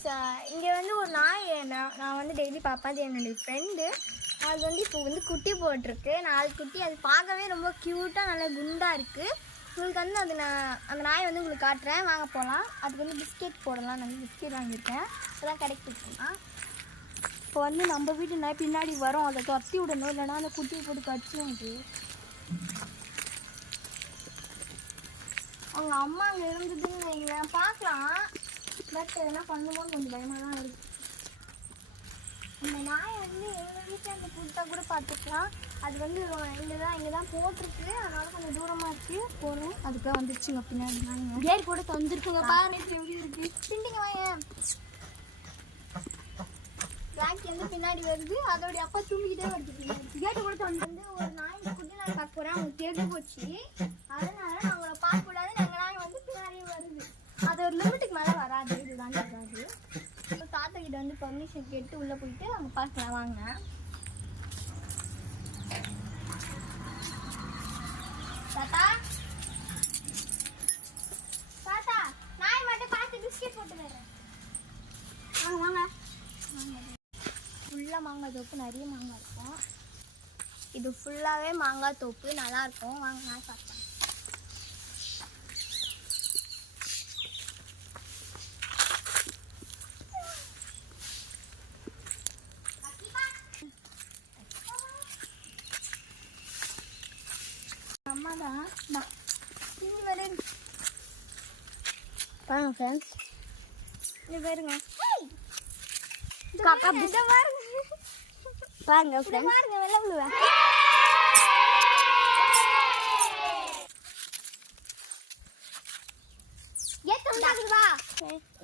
Friends, இங்கே வந்து ஒரு நாய் நான் வந்து டெய்லி பார்ப்பேன். அது என்னுடைய ஃப்ரெண்டு. அது வந்து இப்போ வந்து குட்டி போட்டிருக்கு. 4 குட்டி. அது பார்க்கவே ரொம்ப க்யூட்டாக நல்லா குண்டாக இருக்குது. உங்களுக்கு வந்து அது அந்த நாயை வந்து உங்களுக்கு காட்டுறேன். வாங்க போகலாம். அதுக்கு வந்து பிஸ்கெட் போடலாம். நான் பிஸ்கெட் வாங்கியிருக்கேன். இதெல்லாம் கிடைக்கிட்டுருக்கேன். இப்போ வந்து நம்ம வீட்டு நாய் பின்னாடி வரும். அதை துரத்தி விடணும், இல்லைனா அந்த குட்டியை போட்டு கடிச்சிடும். அது அவங்க அம்மா அங்கே இருந்ததுன்னு வைங்களேன், பார்க்கலாம். பட் எதனா பண்ணும்போது கொஞ்சம் பயமாக தான் இருக்குது. இந்த நாயை வந்து எங்கள் வீட்டில் அந்த புதுசாக கூட பார்த்துக்கலாம். அது வந்து இங்கே தான் போட்டிருக்கு. அதனால கொஞ்சம் தூரமாக இருக்குது. போகணும். அதுக்காக வந்துருச்சுங்க பின்னாடி. நாங்கள் கேட் கூட தந்துருக்குங்க. பாருங்க எப்படி இருக்குது. பிண்டிங்க வாங்க. பிளாக் வந்து பின்னாடி வருது. அதோடைய அப்பா தூங்கிக்கிட்டே வருது பின்னாடி. கேட்டு கூட வந்து ஒரு நாய் குட்டி நாய் பார்க்க போகிறேன். அவங்க தெரிஞ்சு போச்சு. அதனால நான் அவங்கள பார்க்கக்கூடாது. நாங்கள் நாய் வந்து பின்னாடியே வருது. அது ஒரு லிமிட்டுக்கு மேலே வராது. இதுதான் இருக்காது. தாத்தா கிட்ட வந்து பர்மிஷன் கேட்டு உள்ளே போயிட்டு அவங்க பார்க்கலாம். வாங்க. தாத்தா தாத்தா நாய் மட்டும் பார்த்து பிஸ்கெட் போட்டு தரேன். வாங்க வாங்க. ஃபுல்லாக மாங்காய் தோப்பு. நிறைய மாங்காய் இருக்கும். இது ஃபுல்லாகவே மாங்காய் தோப்பு. நல்லாயிருக்கும். வாங்க நாய் பார்க்கலாம். அம்மா தான் இங்கே வருது பாருங்க ஃப்ரெண்ட்ஸ். இங்கே பாருங்க. காக்கா பிடிச்ச பாருங்க. பாருங்க ஃப்ரெண்ட்ஸ். பாருங்க வெள்ளை விழுவேன். ஏத்தா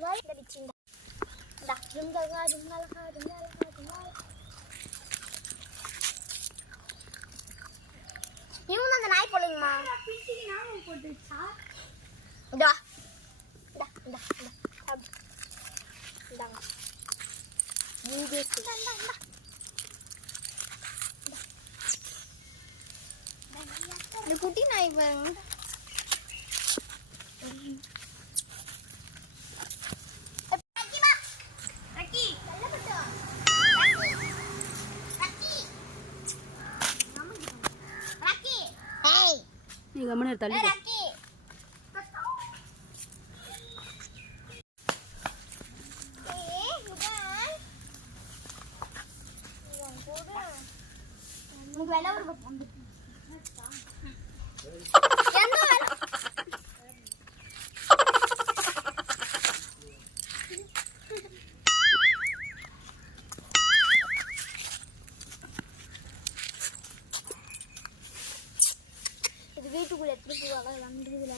வா கடிச்சிங்க. டா ஜுங்கலகா ஜுங்கலகா ஜுங்கலகா ஜுங்கலகா. இவங்க அந்த நாய் போலங்கம்மா. பிடிச்சி நாம போட்டுச்சா. டா டா டா டா. இந்தாங்க. வீடியோ டா. இந்த குட்டி நாய் பாருங்க. நீங்க கம்மனே தள்ளி வீட்டுக்குள்ள எப்படி போவாங்க வந்துருதுல.